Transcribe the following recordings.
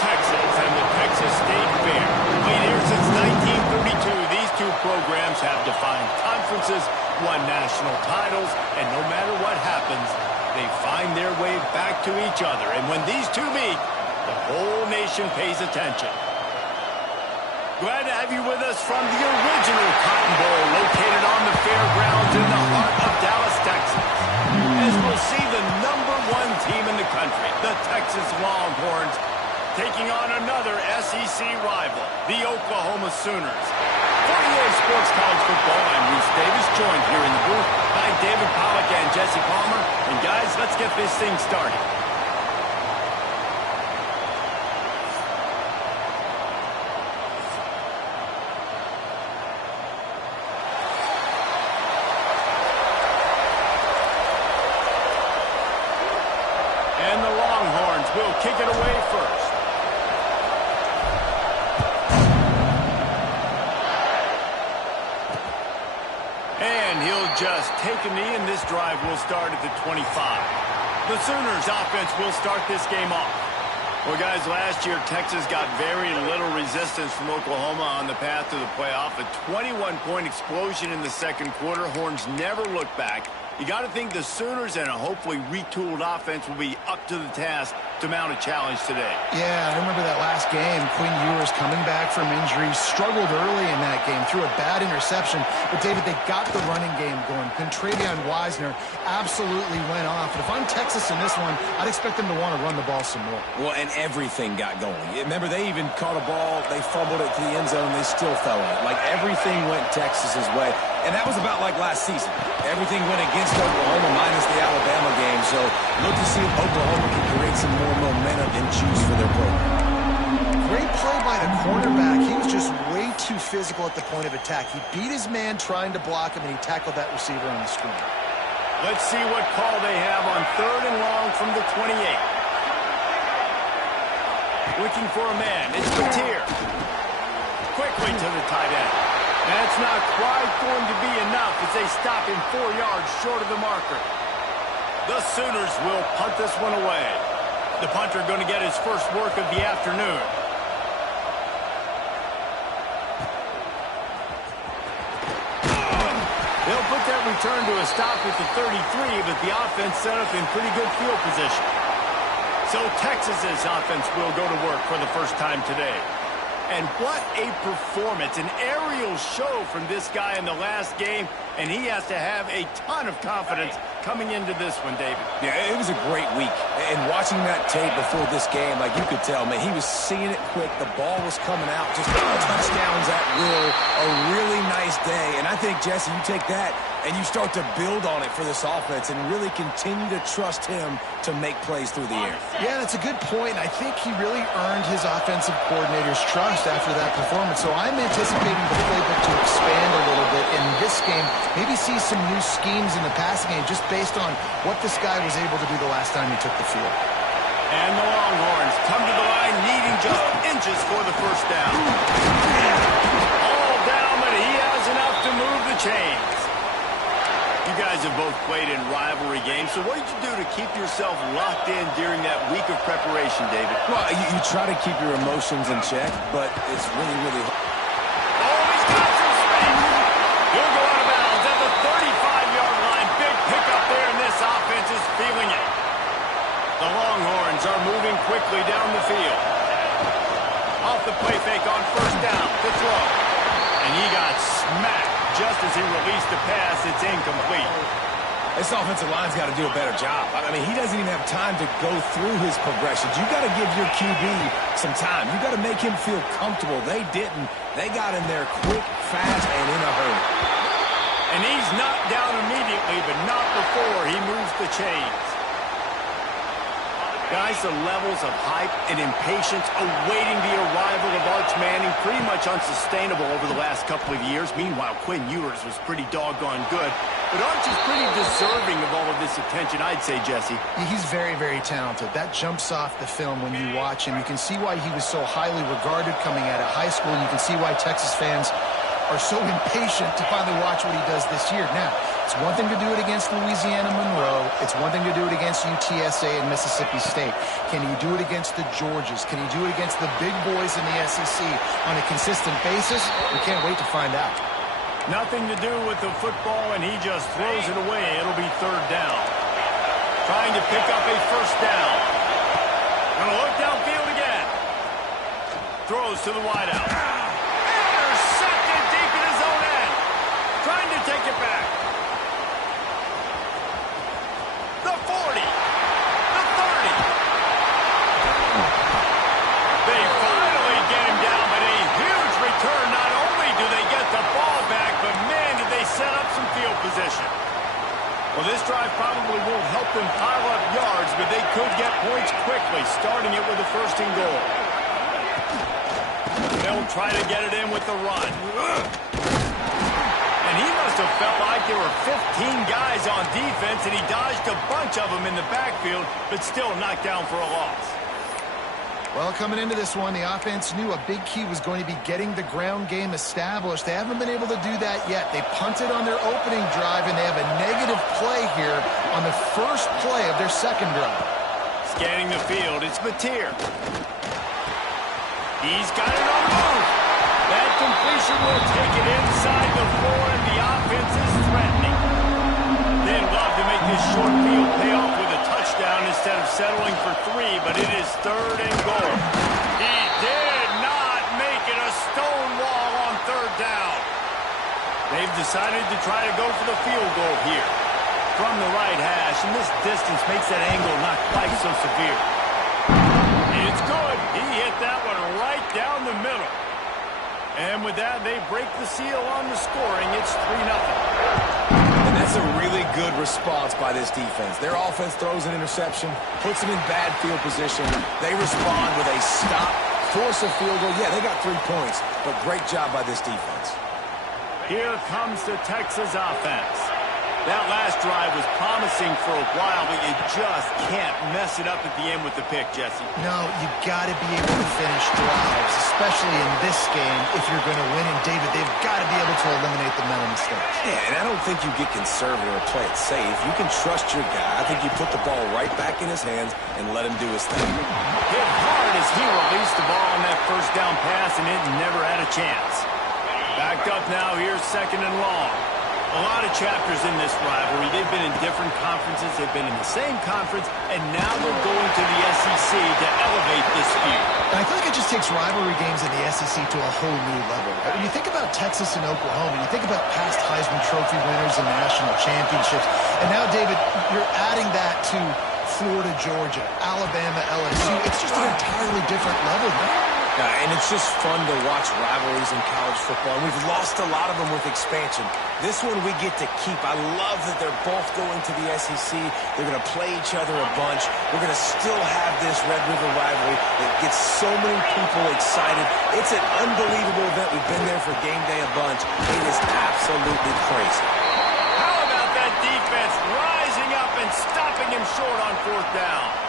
Texas and the Texas State Fair. Played here since 1932, these two programs have defined conferences, won national titles, and no matter what happens, they find their way back to each other. And when these two meet, the whole nation pays attention. Glad to have you with us from the original Cotton Bowl, located on the fairgrounds in the heart of Dallas, Texas. As we'll see the #1 team in the country, the Texas Longhorns, taking on another SEC rival, the Oklahoma Sooners. For EA Sports College Football, I'm Reese Davis, joined here in the booth by David Pollack and Jesse Palmer. And guys, let's get this thing started. And the Longhorns will kick it away first. And he'll just take a knee, and this drive will start at the 25. The Sooners offense will start this game off. Well, guys, last year Texas got very little resistance from Oklahoma on the path to the playoff. A 21-point explosion in the second quarter. Horns never looked back. You got to think the Sooners and a hopefully retooled offense will be up to the task to mount a challenge today. Yeah, I remember that last game. Quinn Ewers coming back from injury, struggled early in that game, threw a bad interception. But, David, they got the running game going. Travion Wisner absolutely went off. And if I'm Texas in this one, I'd expect them to want to run the ball some more. Well, and everything got going. Remember, they even caught a ball, they fumbled it to the end zone, they still fell in it. Like, everything went Texas's way. And that was about like last season. Everything went against Oklahoma minus the Alabama game. So look to see if Oklahoma can create some more momentum and juice for their program. Great play by the cornerback. He was just way too physical at the point of attack. He beat his man trying to block him, and he tackled that receiver on the screen. Let's see what call they have on 3rd and long from the 28. Looking for a man. It's Petier. Quickly to the tight end. That's not quite going to be enough as they stop him 4 yards short of the marker. The Sooners will punt this one away. The punter going to get his first work of the afternoon. They'll put that return to a stop at the 33, but the offense set up in pretty good field position. So Texas's offense will go to work for the first time today. And what a performance, an aerial show from this guy in the last game, and he has to have a ton of confidence coming into this one, David. Yeah, it was a great week. And watching that tape before this game, like you could tell, man, he was seeing it quick. The ball was coming out, just touchdowns at will. A really nice day. And I think, Jesse, you take that and you start to build on it for this offense and really continue to trust him to make plays through the air. Yeah, that's a good point. I think he really earned his offensive coordinator's trust after that performance. So I'm anticipating the playbook to expand a little bit in this game. Maybe see some new schemes in the passing game just based on what this guy was able to do the last time he took the field. And the Longhorns come to the line needing just inches for the first down. All down, but he has enough to move the chains. You guys have both played in rivalry games, so what did you do to keep yourself locked in during that week of preparation, David? Well, you try to keep your emotions in check, but it's really, really hard. Oh, he's got some space. He'll go out of bounds at the 35-yard line. Big pickup there, and this offense is feeling it. The Longhorns are moving quickly down the field. Off the play fake on first down to throw. And he got smacked just as he released the pass. It's incomplete. This offensive line's got to do a better job. I mean, he doesn't even have time to go through his progressions. You got to give your QB some time. You got to make him feel comfortable. They didn't. They got in there quick, fast, and in a hurry. And he's knocked down immediately, but not before he moves the chains. Guys, the levels of hype and impatience awaiting the arrival of Arch Manning pretty much unsustainable over the last couple of years. Meanwhile, Quinn Ewers was pretty doggone good. But Arch is pretty deserving of all of this attention, I'd say, Jesse. He's very, very talented. That jumps off the film when you watch him. You can see why he was so highly regarded coming out of high school, and you can see why Texas fans are so impatient to finally watch what he does this year. Now, It's one thing to do it against Louisiana Monroe. It's one thing to do it against UTSA and Mississippi State. Can you do it against the Georgias? Can you do it against the big boys in the SEC on a consistent basis? We can't wait to find out. Nothing to do with the football, and he just throws it away. It'll be third down. Trying to pick up a first down. Gonna look downfield again. Throws to the wideout. Intercepted deep in his own end. Trying to take it back. The 40. The 30. They finally get him down, but a huge return. Not only do they get the ball back, but man, did they set up some field position. Well, this drive probably won't help them pile up yards, but they could get points quickly, starting it with a first and goal. They'll try to get it in with the run. And he must have felt like there were 15 guys on defense, and he dodged a bunch of them in the backfield, but still knocked down for a loss. Well, coming into this one, the offense knew a big key was going to be getting the ground game established. They haven't been able to do that yet. They punted on their opening drive, and they have a negative play here on the first play of their second drive. Scanning the field, it's Mateer. He's got it on the move. That completion will take it inside the 4, and the offense is threatening. They'd love to make this short field pay off with a touchdown instead of settling for 3, but it is third and goal. He did not make it a stone wall on third down. They've decided to try to go for the field goal here from the right hash, and this distance makes that angle not quite so severe. It's good. He hit that one right down the middle. And with that, they break the seal on the scoring. It's 3-0. And that's a really good response by this defense. Their offense throws an interception, puts them in bad field position. They respond with a stop, force a field goal. Yeah, they got 3 points, but great job by this defense. Here comes the Texas offense. That last drive was promising for a while, but you just can't mess it up at the end with the pick, Jesse. No, you got to be able to finish drives, especially in this game if you're going to win. And, David, they've got to be able to eliminate the mental mistakes. Yeah, and I don't think you get conservative or play it safe. You can trust your guy. I think you put the ball right back in his hands and let him do his thing. Hit hard as he released the ball on that first down pass, and it never had a chance. Backed up now, here's second and long. A lot of chapters in this rivalry. They've been in different conferences. They've been in the same conference, and now they're going to the SEC to elevate this feud. And I feel like it just takes rivalry games in the SEC to a whole new level. When you think about Texas and Oklahoma, you think about past Heisman Trophy winners and national championships, and now, David, you're adding that to Florida, Georgia, Alabama, LSU. It's just an entirely different level now. Yeah, and it's just fun to watch rivalries in college football. We've lost a lot of them with expansion. This one we get to keep. I love that they're both going to the SEC. They're going to play each other a bunch. We're going to still have this Red River rivalry that gets so many people excited. It's an unbelievable event. We've been there for game day a bunch. It is absolutely crazy. How about that defense rising up and stopping him short on fourth down?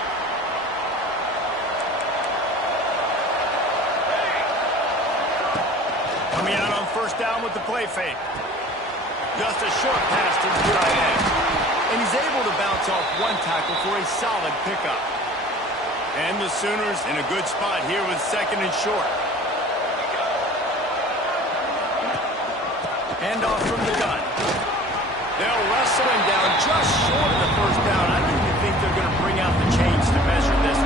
Coming out on first down with the play fake. Just a short pass to the tight end. And he's able to bounce off one tackle for a solid pickup. And the Sooners in a good spot here with second and short. Handoff from the gun. They'll wrestle him down just short of the first down. I don't even think they're going to bring out the chains to measure this.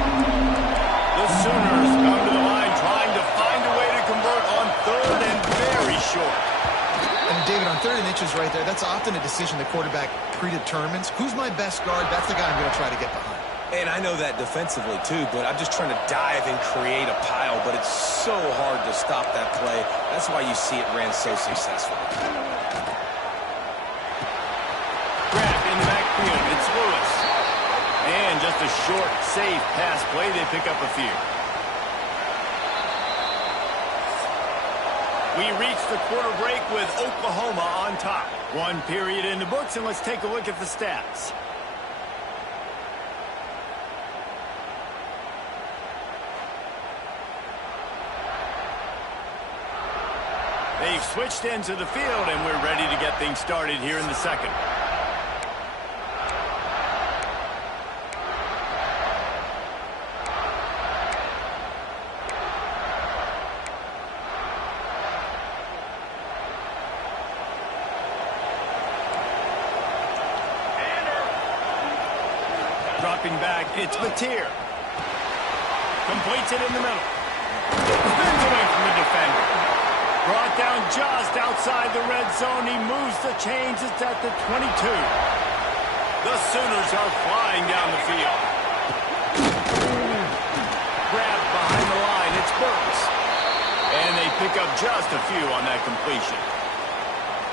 The Sooners come to the line trying to find a way to convert on third and very short. And, David, on third and inches right there, that's often a decision the quarterback predetermines. Who's my best guard? That's the guy I'm going to try to get behind. And I know that defensively, too, but I'm just trying to dive and create a pile, but it's so hard to stop that play. That's why you see it ran so successfully. Grab in the backfield. It's Lewis. And just a short, safe pass play. They pick up a few. We reach the quarter break with Oklahoma on top. One period in the books, and let's take a look at the stats. They've switched ends of the field, and we're ready to get things started here in the second. Stepping back, it's Mateer. Completes it in the middle. Spins away from the defender. Brought down just outside the red zone. He moves the chains. It's at the 22. The Sooners are flying down the field. Grabbed behind the line. It's Burks. And they pick up just a few on that completion.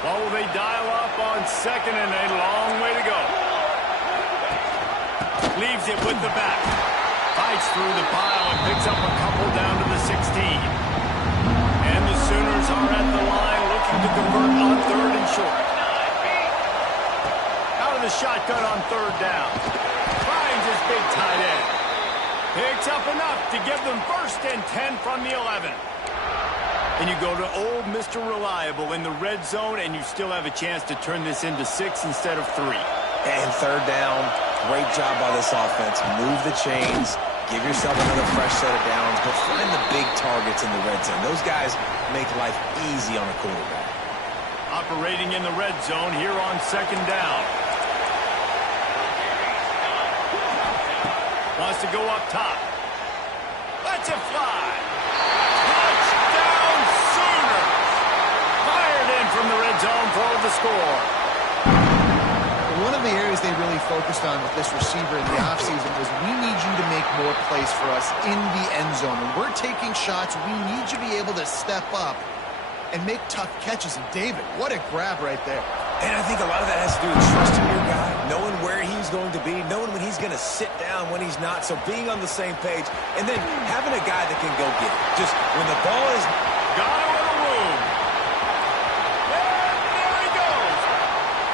Well, they dial up on second and a long way to go. Leaves it with the back. Fights through the pile and picks up a couple down to the 16. And the Sooners are at the line looking to convert on third and short. Out of the shotgun on third down. Finds his big tight end. Picks up enough to give them first and 10 from the 11. And you go to old Mr. Reliable in the red zone, and you still have a chance to turn this into 6 instead of 3. And third down, great job by this offense. Move the chains, give yourself another fresh set of downs, but find the big targets in the red zone. Those guys make life easy on a quarterback. Operating in the red zone here on second down. Wants to go up top. Lets it fly. Touchdown Sooners! Fired in from the red zone for the score. One of the areas they really focused on with this receiver in the offseason was we need you to make more plays for us in the end zone. When we're taking shots, we need you to be able to step up and make tough catches. And David, what a grab right there. And I think a lot of that has to do with trusting your guy, knowing where he's going to be, knowing when he's going to sit down, when he's not. So being on the same page, and then having a guy that can go get it. Just when the ball is... Got a little room. And there he goes.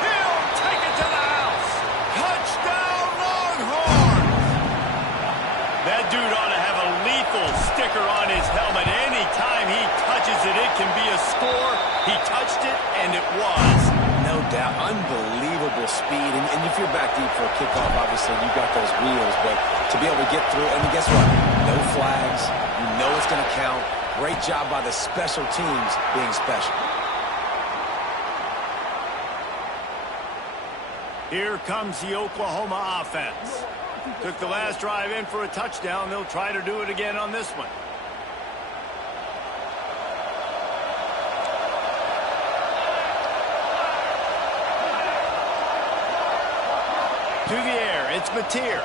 He'll take it to the house. Touchdown Longhorns. That dude ought to have a lethal sticker on his helmet. Anytime he touches it, it can be a score. He touched it, and it was. No doubt. Unbelievable speed. And if you're back deep for a kickoff, obviously, you've got those wheels. But to be able to get through, and guess what? No flags. You know it's going to count. Great job by the special teams being special. Here comes the Oklahoma offense. Took the last drive in for a touchdown. They'll try to do it again on this one. To the air, it's Mateer.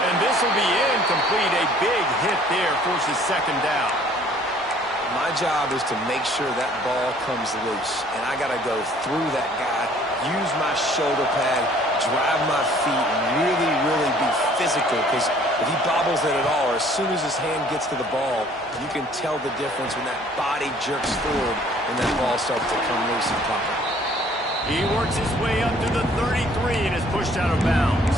And this will be incomplete. A big hit there, forces second down. My job is to make sure that ball comes loose. And I got to go through that guy, use my shoulder pad, drive my feet, and really, really be physical. Because if he bobbles it at all, or as soon as his hand gets to the ball, you can tell the difference when that body jerks forward and that ball starts to come loose and pop it. He works his way up to the 33 and is pushed out of bounds.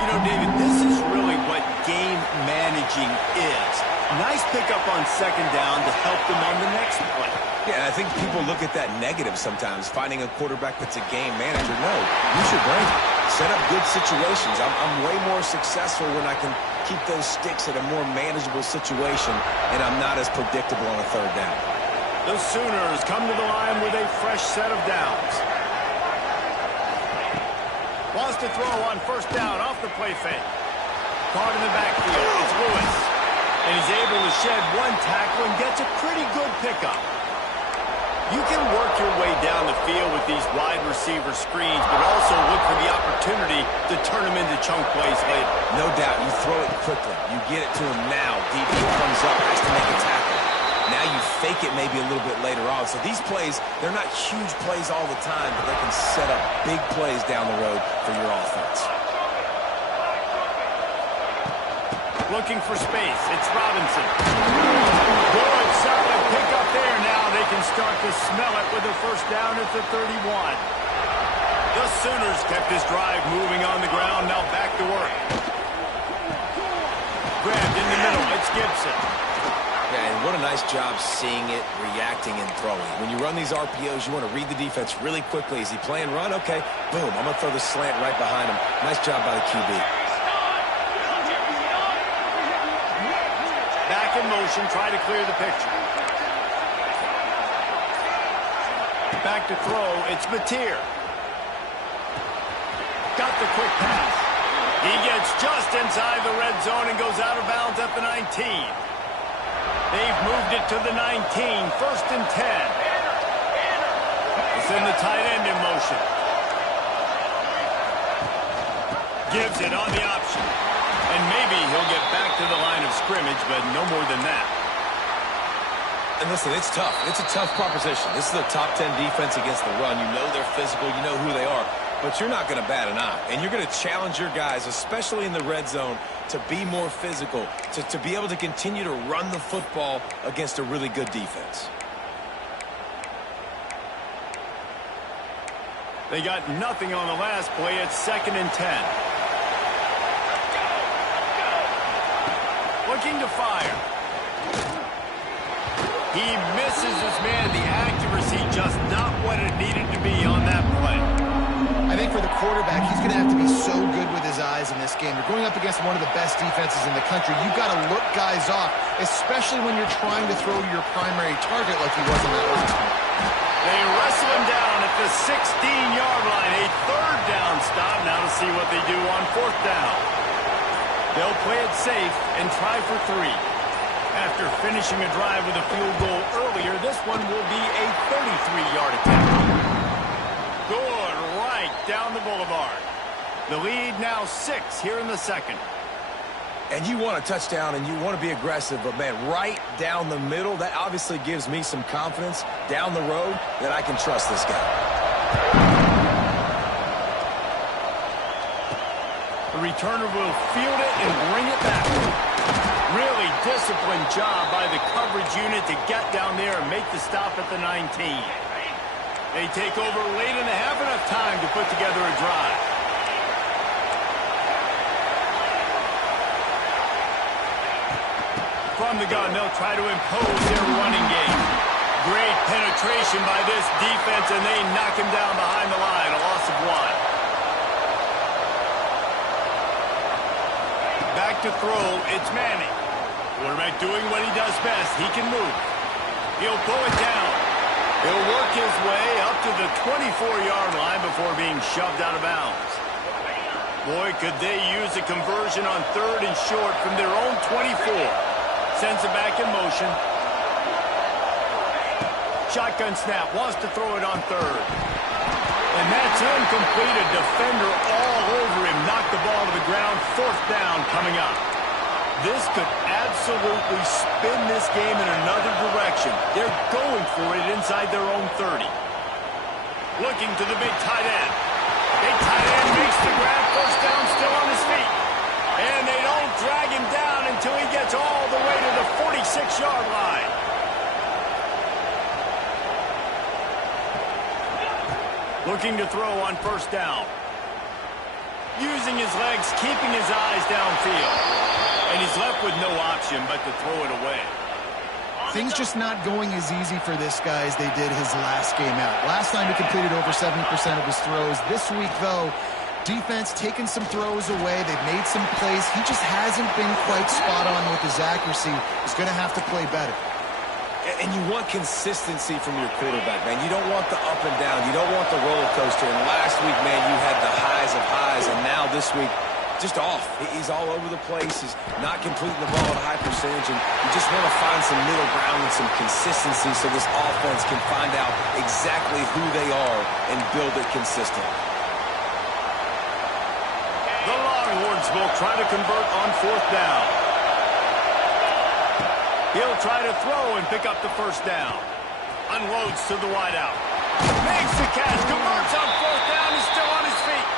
You know, David, this is really what game managing is. Nice pickup on second down to help them on the next play. Yeah, I think people look at that negative sometimes, finding a quarterback that's a game manager. No, use your brain. Set up good situations. I'm way more successful when I can keep those sticks at a more manageable situation, and I'm not as predictable on a third down. The Sooners come to the line with a fresh set of downs. Wants to throw on first down off the play fake. Caught in the backfield. It's Lewis. And he's able to shed one tackle and gets a pretty good pickup. You can work your way down the field with these wide receiver screens, but also look for the opportunity to turn them into chunk plays later. No doubt. You throw it quickly. You get it to him now. DB comes up, has to make a tackle. Now you fake it maybe a little bit later on. So these plays, they're not huge plays all the time, but they can set up big plays down the road for your offense. Looking for space. It's Robinson. Good, solid pick up there. Now they can start to smell it with a first down at the 31. The Sooners kept this drive moving on the ground. Now back to work. Grabbed in the middle. It's Gibson. Yeah, and what a nice job seeing it, reacting, and throwing. When you run these RPOs, you want to read the defense really quickly. Is he playing run? Okay, boom, I'm going to throw the slant right behind him. Nice job by the QB. Back in motion, try to clear the picture. Back to throw, it's Mateer. off the quick pass. He gets just inside the red zone and goes out of bounds at the 19. They've moved it to the 19, 1st and 10. It's in the tight end in motion. Gives it on the option. And maybe he'll get back to the line of scrimmage, but no more than that. And listen, it's tough. It's a tough proposition. This is a top 10 defense against the run. You know they're physical. You know who they are. But you're not going to bat an eye. And you're going to challenge your guys, especially in the red zone, to be more physical, to be able to continue to run the football against a really good defense. They got nothing on the last play. It's 2nd and 10. Looking to fire. He misses his man. The accuracy just not what it needed to be on that play. I think for the quarterback, he's going to have to be so good with his eyes in this game. You're going up against one of the best defenses in the country. You've got to look guys off, especially when you're trying to throw to your primary target like he was in that last one. They wrestle him down at the 16-yard line. A 3rd down stop. Now to see what they do on 4th down. They'll play it safe and try for 3. After finishing a drive with a field goal earlier, this one will be a 33-yard attempt. Good right down the boulevard. The lead now 6 here in the 2nd. And you want a touchdown and you want to be aggressive, but man, right down the middle, that obviously gives me some confidence down the road that I can trust this guy. The returner will field it and bring it back. Really disciplined job by the coverage unit to get down there and make the stop at the 19. They take over late and have enough time to put together a drive. From the gun, they'll try to impose their running game. Great penetration by this defense, and they knock him down behind the line, a loss of 1. Back to throw, it's Manning. Quarterback doing what he does best. He can move. He'll pull it down. He'll work his way up to the 24-yard line before being shoved out of bounds. Boy, could they use a conversion on 3rd and short from their own 24. Sends it back in motion. Shotgun snap. Wants to throw it on 3rd. And that's incomplete. A defender all over him. Knocked the ball to the ground. 4th down coming up. This could absolutely spin this game in another direction. They're going for it inside their own 30. Looking to the big tight end. Big tight end makes the grab. 1st down, still on his feet. And they don't drag him down until he gets all the way to the 46-yard line. Looking to throw on 1st down. Using his legs, keeping his eyes downfield. And he's left with no option but to throw it away. Things just not going as easy for this guy as they did his last game out. Last time he completed over 70% of his throws. This week, though, defense taking some throws away. They've made some plays. He just hasn't been quite spot on with his accuracy. He's going to have to play better. And you want consistency from your quarterback, man. You don't want the up and down. You don't want the roller coaster. And last week, man, you had the highs of highs. And now this week, just off. He's all over the place. He's not completing the ball at a high percentage. And you just want to find some middle ground and some consistency so this offense can find out exactly who they are and build it consistent. The Longhorns will try to convert on 4th down. He'll try to throw and pick up the 1st down. Unloads to the wideout. Makes the catch. Converts on 4th down. He's still on his feet.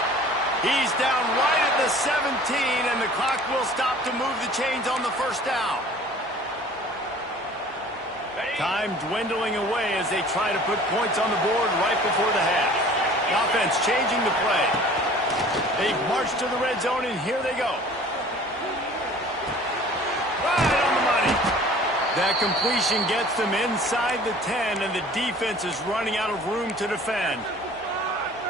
He's down right at the 17, and the clock will stop to move the chains on the 1st down. Time dwindling away as they try to put points on the board right before the half. The offense changing the play. They've marched to the red zone, and here they go. Right on the money. That completion gets them inside the 10, and the defense is running out of room to defend.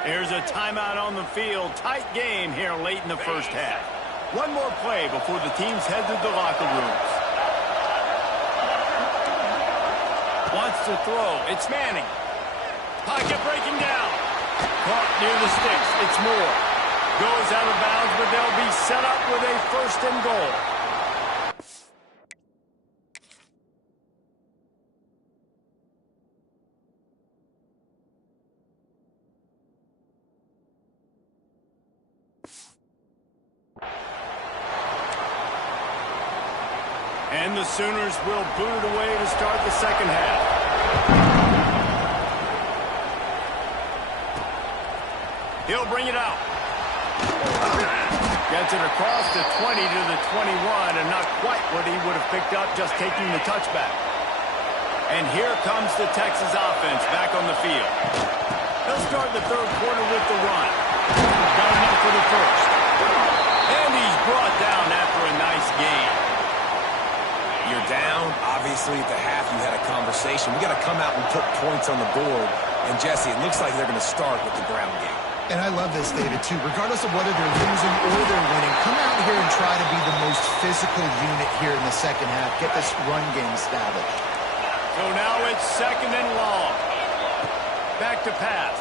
Here's a timeout on the field. Tight game here late in the 1st half. One more play before the teams head to the locker rooms. Wants to throw. It's Manning. Pocket breaking down. Caught near the sticks. It's Moore. Goes out of bounds, but they'll be set up with a first and goal. And the Sooners will boot it away to start the second half. He'll bring it out. Gets it across the 20 to the 21, and not quite what he would have picked up just taking the touchback. And here comes the Texas offense back on the field. They'll start the third quarter with the run. Got enough for the first. And he's brought down after a nice gain. You're down. Obviously, at the half, you had a conversation. We got to come out and put points on the board. And, Jesse, it looks like they're going to start with the ground game. And I love this, David, too. Regardless of whether they're losing or they're winning, come out here and try to be the most physical unit here in the second half. Get this run game established. So now it's second and long. Back to pass.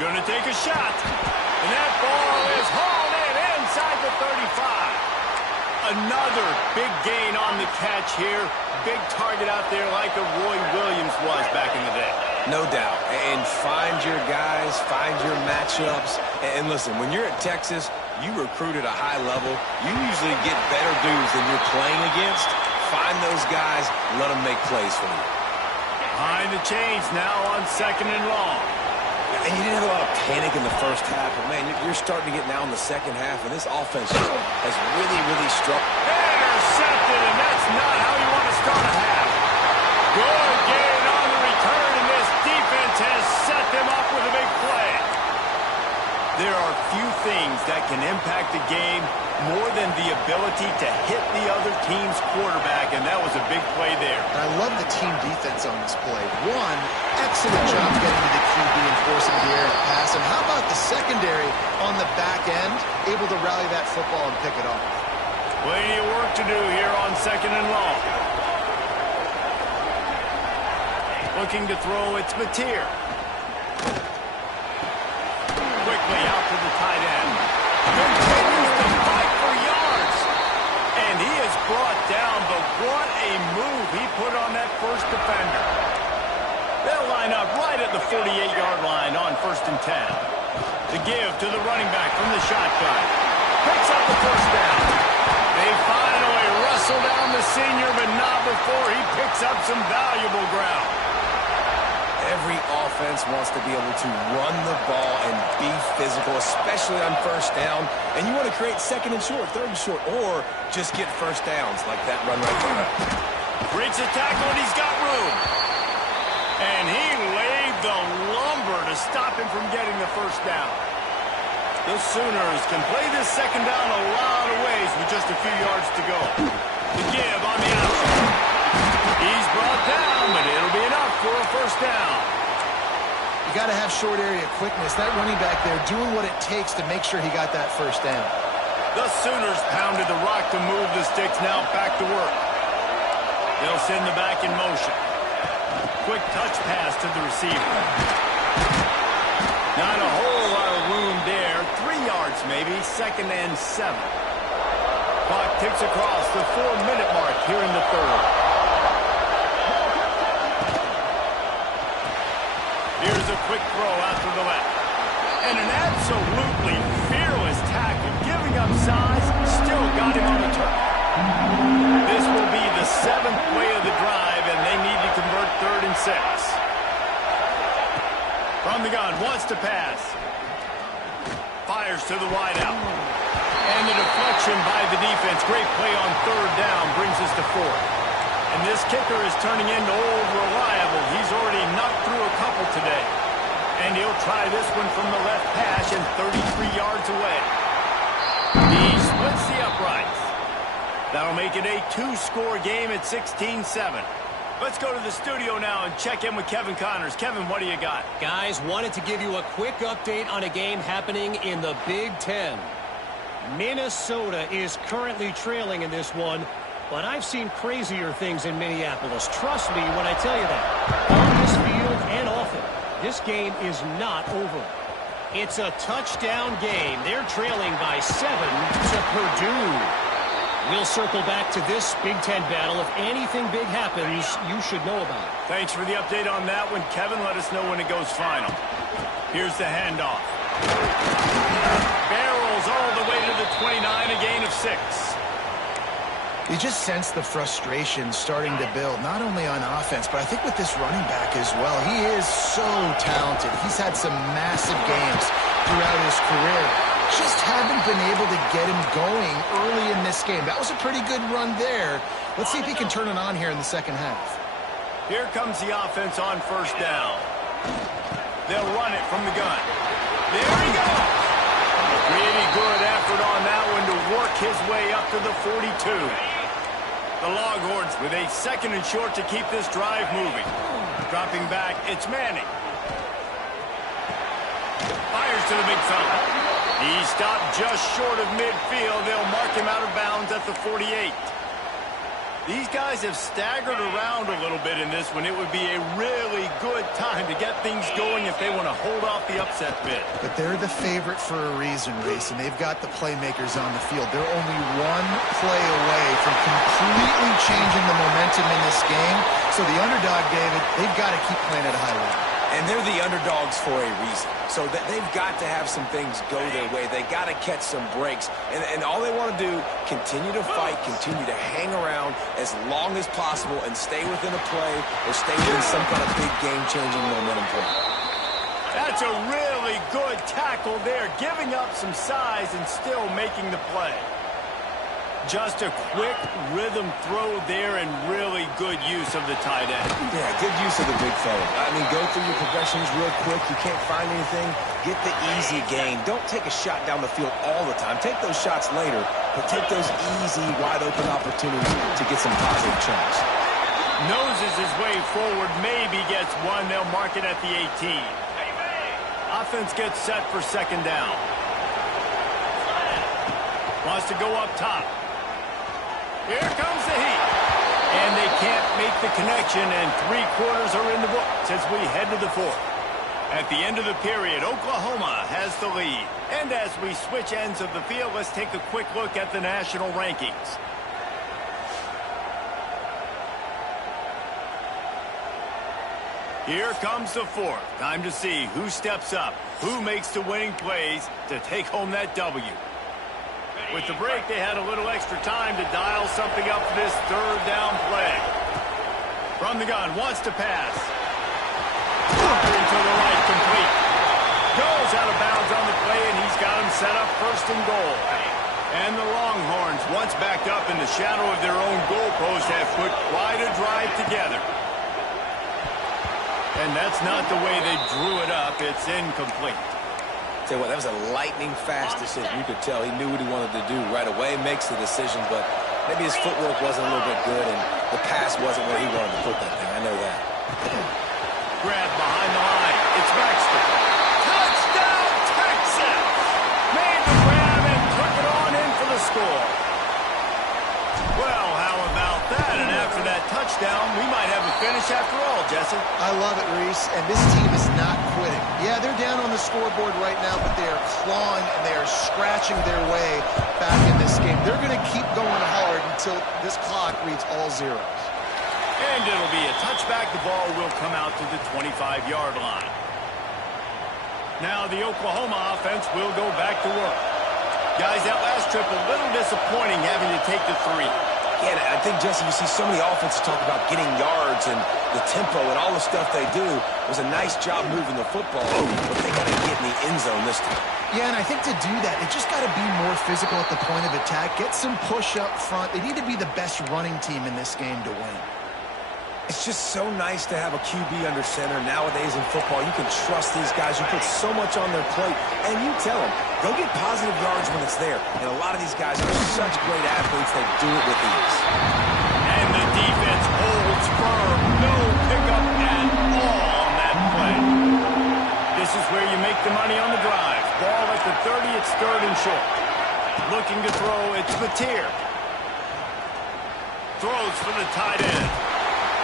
Gonna take a shot. And that ball is hauled in inside the 35. Another big gain on the catch here. Big target out there like a Roy Williams was back in the day. No doubt. And find your guys, find your matchups. And listen, when you're at Texas, you recruit at a high level. You usually get better dudes than you're playing against. Find those guys, let them make plays for you. Behind the chains now on second and long. And you didn't have a lot of panic in the first half, but, man, you're starting to get now in the second half, and this offense has really, really struck. Intercepted, and that's not how you want to start a half. Good gain on the return, and this defense has set them up with a big play. There are few things that can impact a game more than the ability to hit the other team's quarterback, and that was a big play there. And I love the team defense on this play. One, excellent job getting to the QB and forcing the errant pass. And how about the secondary on the back end, able to rally that football and pick it off? Plenty of work to do here on second and long. Looking to throw, it's Mateer. Quickly out to the tight end. Continues to fight for yards. And he is brought down, but what a move he put on that first defender. They'll line up right at the 48-yard line on 1st and 10. The give to the running back from the shotgun. Picks up the first down. They finally wrestle down the senior, but not before he picks up some valuable ground. Every offense wants to be able to run the ball and be physical, especially on first down. And you want to create second and short, third and short, or just get first downs like that run right there. Breaks the tackle, and he's got room. And he laid the lumber to stop him from getting the first down. The Sooners can play this second down a lot of ways with just a few yards to go. The give on the outside. He's brought down, but it'll be enough for a first down. You got to have short area quickness. That running back there doing what it takes to make sure he got that first down. The Sooners pounded the rock to move the sticks, now back to work. They'll send the back in motion. Quick touch pass to the receiver. Not a whole lot of room there. 3 yards maybe, 2nd and 7. Clock ticks across the 4-minute mark here in the third. Here's a quick throw out to the left. And an absolutely fearless tackle. Giving up size, still got him on the turf. This will be the 7th play of the drive, and they need to convert 3rd and 6. From the gun, wants to pass. Fires to the wideout. And the deflection by the defense. Great play on 3rd down brings us to 4th. And this kicker is turning into old reliable. He's already knocked through a couple today. And he'll try this one from the left hash and 33 yards away. He splits the uprights. That'll make it a 2-score game at 16-7. Let's go to the studio now and check in with Kevin Connors. Kevin, what do you got? Guys, wanted to give you a quick update on a game happening in the Big Ten. Minnesota is currently trailing in this one, but I've seen crazier things in Minneapolis. Trust me when I tell you that. On this field and off it, this game is not over. It's a touchdown game. They're trailing by 7 to Purdue. We'll circle back to this Big Ten battle. If anything big happens, you should know about it. Thanks for the update on that one, Kevin. Let us know when it goes final. Here's the handoff. Barrels all the way to the 29, a gain of 6. You just sense the frustration starting to build, not only on offense, but I think with this running back as well. He is so talented. He's had some massive games throughout his career. Just haven't been able to get him going early in this game. That was a pretty good run there. Let's see if he can turn it on here in the second half. Here comes the offense on first down. They'll run it from the gun. There he goes. Really good effort on that one to work his way up to the 42. The Longhorns with a 2nd and short to keep this drive moving. Dropping back, it's Manning. Fires to the big fella. He stopped just short of midfield. They'll mark him out of bounds at the 48. These guys have staggered around a little bit in this one. It would be a really good time to get things going if they want to hold off the upset bid. But they're the favorite for a reason, Reese, and they've got the playmakers on the field. They're only one play away from completely changing the momentum in this game. So the underdog, David, they've got to keep playing at a high level. And they're the underdogs for a reason. So they've got to have some things go their way. They got to catch some breaks. And all they want to do, continue to fight, continue to hang around as long as possible and stay within a play or stay within some kind of big game-changing momentum play. That's a really good tackle there, giving up some size and still making the play. Just a quick rhythm throw there and really good use of the tight end. Yeah, good use of the big fella. I mean, go through your progressions real quick. You can't find anything. Get the easy gain. Don't take a shot down the field all the time. Take those shots later, but take those easy, wide-open opportunities to get some positive chunks. Noses his way forward, maybe gets one. They'll mark it at the 18. Offense gets set for 2nd down. Wants to go up top. Here comes the heat. And they can't make the connection, and 3/4 are in the books as we head to the 4th. At the end of the period, Oklahoma has the lead. And as we switch ends of the field, let's take a quick look at the national rankings. Here comes the 4th. Time to see who steps up, who makes the winning plays to take home that W. With the break, they had a little extra time to dial something up for this 3rd down play. From the gun, wants to pass. Into the right, complete. Goes out of bounds on the play, and he's got him set up 1st and goal. And the Longhorns, once backed up in the shadow of their own goalpost, have put quite a drive together. And that's not the way they drew it up. It's incomplete. Tell you what, that was a lightning-fast decision. You could tell he knew what he wanted to do right away, makes the decision, but maybe his footwork wasn't a little bit good, and the pass wasn't where he wanted to put that thing. I know that. Grab behind the line. It's Baxter. Touchdown, Texas! Made the grab and took it on in for the score. Well, how about that? And after that touchdown, we might have a finish after all, Jesse. I love it, Reese, and this team is not quitting. Yeah, they're down on the scoreboard right now, but they are clawing and they are scratching their way back in this game. They're going to keep going hard until this clock reads all zeros. And it'll be a touchback. The ball will come out to the 25-yard line. Now the Oklahoma offense will go back to work. Guys, that last trip a little disappointing having to take the 3. Yeah, I think, Jesse, you see so many offenses talk about getting yards and the tempo and all the stuff they do. It was a nice job moving the football, but they got to get in the end zone this time. Yeah, and I think to do that, they just got to be more physical at the point of attack, get some push up front. They need to be the best running team in this game to win. It's just so nice to have a QB under center nowadays in football. You can trust these guys. You put so much on their plate, and you tell them, go get positive yards when it's there. And a lot of these guys are such great athletes, they do it with ease. And the defense holds firm. No pickup at all on that play. This is where you make the money on the drive. Ball at the 30, it's 3rd and short. Looking to throw, it's Mateer. Throws for the tight end.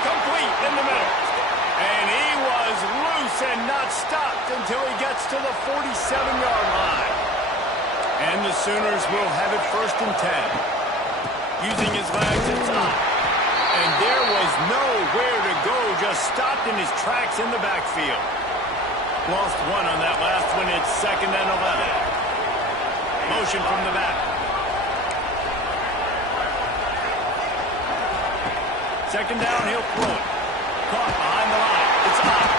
Complete in the middle. And he was loose and not stopped until he gets to the 47-yard line. And the Sooners will have it 1st and 10. Using his legs, it's up. And there was nowhere to go, just stopped in his tracks in the backfield. Lost one on that last one. It's 2nd and 11. Motion from the back. 2nd down, he'll throw it. Caught behind the line. It's up.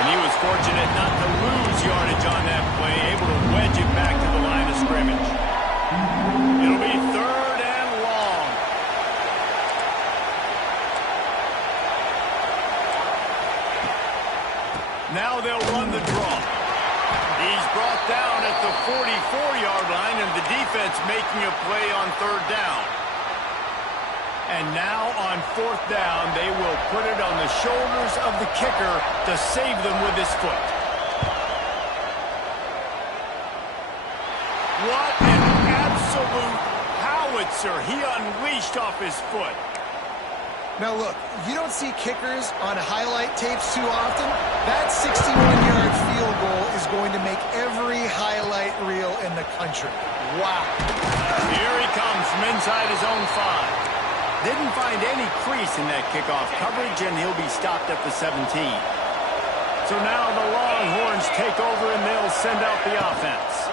And he was fortunate not to lose yardage on that play, able to wedge it back to the line of scrimmage. It'll be 3rd and long. Now they'll run the draw. He's brought down at the 44-yard line, and the defense making a play on 3rd down. And now on 4th down, they will put it on the shoulders of the kicker to save them with his foot. What an absolute howitzer he unleashed off his foot. Now look, you don't see kickers on highlight tapes too often. That 61-yard field goal is going to make every highlight reel in the country. Wow. Here he comes from inside his own 5. Didn't find any crease in that kickoff coverage, and he'll be stopped at the 17. So now the Longhorns take over, and they'll send out the offense.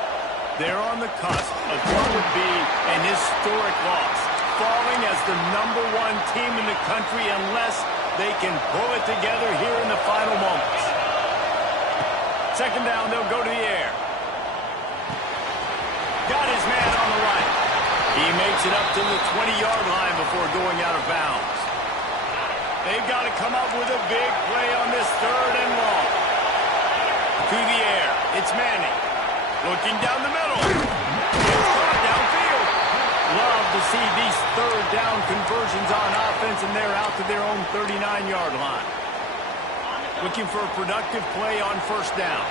They're on the cusp of what would be an historic loss, falling as the #1 team in the country unless they can pull it together here in the final moments. 2nd down, they'll go to the air. Got his man on the right. He makes it up to the 20-yard line before going out of bounds. They've got to come up with a big play on this 3rd and long. To the air. It's Manning. Looking down the middle. It's caught downfield. Love to see these 3rd down conversions on offense, and they're out to their own 39-yard line. Looking for a productive play on 1st down.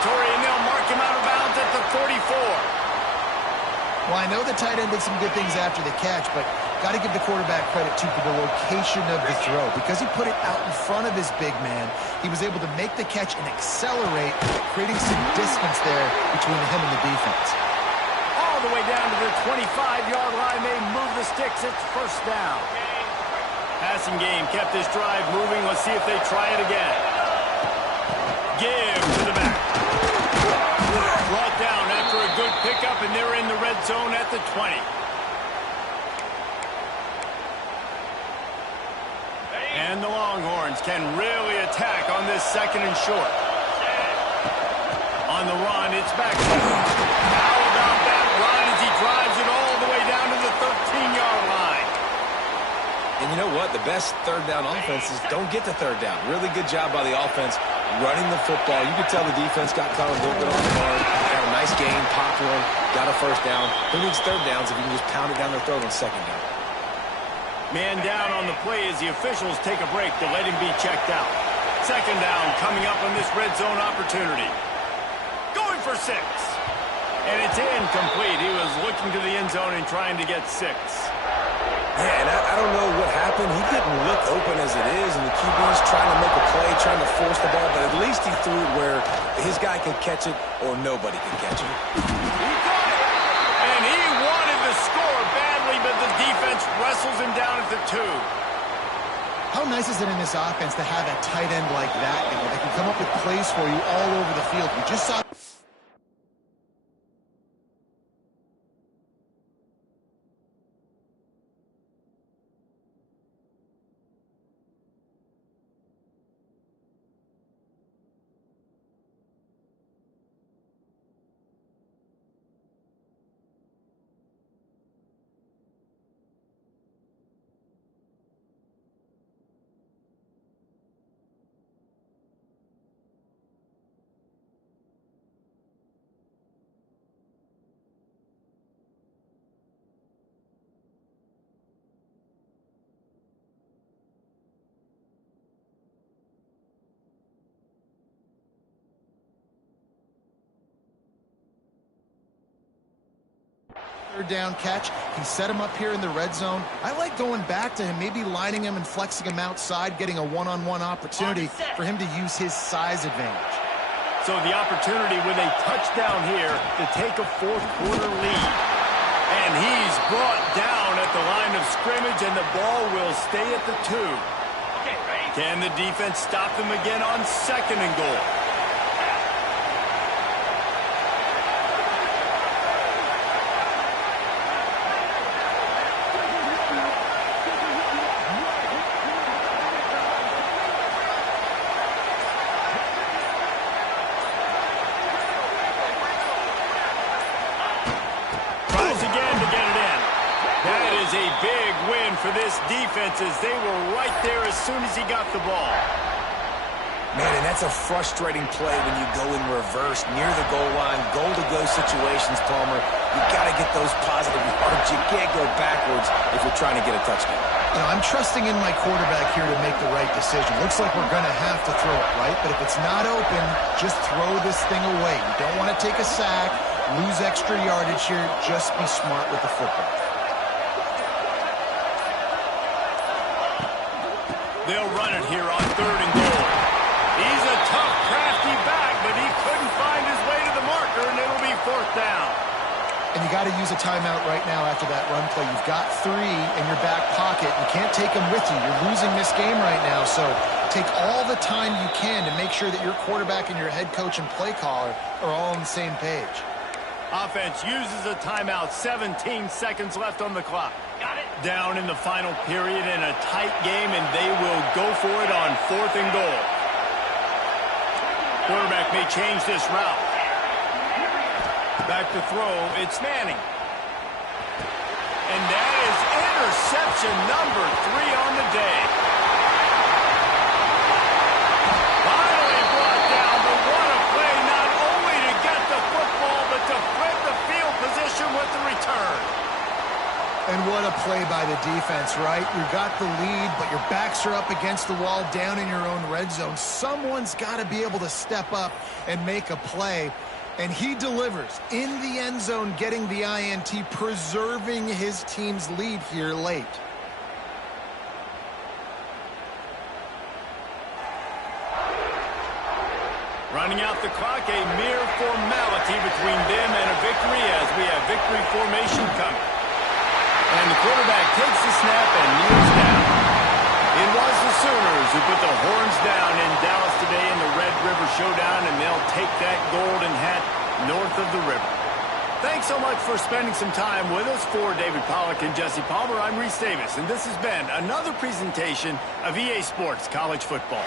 And they'll mark him out of bounds at the 44. Well, I know the tight end did some good things after the catch, but got to give the quarterback credit, too, for the location of the throw. Because he put it out in front of his big man, he was able to make the catch and accelerate, creating some distance there between him and the defense. All the way down to the 25-yard line, they move the sticks. It's 1st down. Passing game kept this drive moving. Let's see if they try it again. Give to the back. Brought down after a good pickup, and they're in the red zone at the 20. And the Longhorns can really attack on this 2nd and short. On the run, it's back. How about that run as he drives it all the way down to the 13-yard line? And you know what? The best 3rd down offenses don't get to 3rd down. Really good job by the offense running the football. You could tell the defense got caught a little bit off guard. Got a nice gain, popped one, got a 1st down. Who needs 3rd downs if you can just pound it down their throat on 2nd down? Man down on the play as the officials take a break to let him be checked out. 2nd down coming up on this red zone opportunity. Going for 6. And it's incomplete. He was looking to the end zone and trying to get 6. Yeah, and I don't know what happened. He didn't look open as it is, and the QB's trying to make a play, trying to force the ball, but at least he threw it where his guy could catch it or nobody could catch it. He got it! And he wanted the score badly, but the defense wrestles him down at the 2. How nice is it in this offense to have a tight end like that, that can come up with plays for you all over the field? We just saw third down catch. He set him up here in the red zone. I like going back to him, maybe lining him and flexing him outside, getting a one-on-one opportunity for him to use his size advantage. So the opportunity with a touchdown here to take a fourth-quarter lead. And he's brought down at the line of scrimmage, and the ball will stay at the 2. Okay, ready? Can the defense stop them again on 2nd and goal? Big win for this defense as they were right there as soon as he got the ball. Man, and that's a frustrating play when you go in reverse near the goal line, goal-to-go situations, Palmer. You got to get those positive yards. You can't go backwards if you're trying to get a touchdown. You know, I'm trusting in my quarterback here to make the right decision. Looks like we're going to have to throw it, right? But if it's not open, just throw this thing away. You don't want to take a sack, lose extra yardage here. Just be smart with the football. They'll run it here on 3rd and goal. He's a tough, crafty back, but he couldn't find his way to the marker, and it'll be 4th down. And you got to use a timeout right now after that run play. You've got 3 in your back pocket. You can't take them with you. You're losing this game right now, so take all the time you can to make sure that your quarterback and your head coach and play caller are all on the same page. Offense uses a timeout. 17 seconds left on the clock. Got it. Down in the final period in a tight game, and they will go for it on 4th and goal. Quarterback may change this route. Back to throw. It's Manning. And that is interception number 3 on the day. Finally brought down, but what a play, not only to get the football, but to flip the field position with the return. And what a play by the defense, right? You got the lead, but your backs are up against the wall down in your own red zone. Someone's got to be able to step up and make a play. And he delivers in the end zone, getting the INT, preserving his team's lead here late. Running out the clock, a mere formality between them and a victory as we have victory formation coming. And the quarterback takes the snap and kneels down. It was the Sooners who put the horns down in Dallas today in the Red River Showdown, and they'll take that golden hat north of the river. Thanks so much for spending some time with us. For David Pollack and Jesse Palmer, I'm Reese Davis, and this has been another presentation of EA Sports College Football.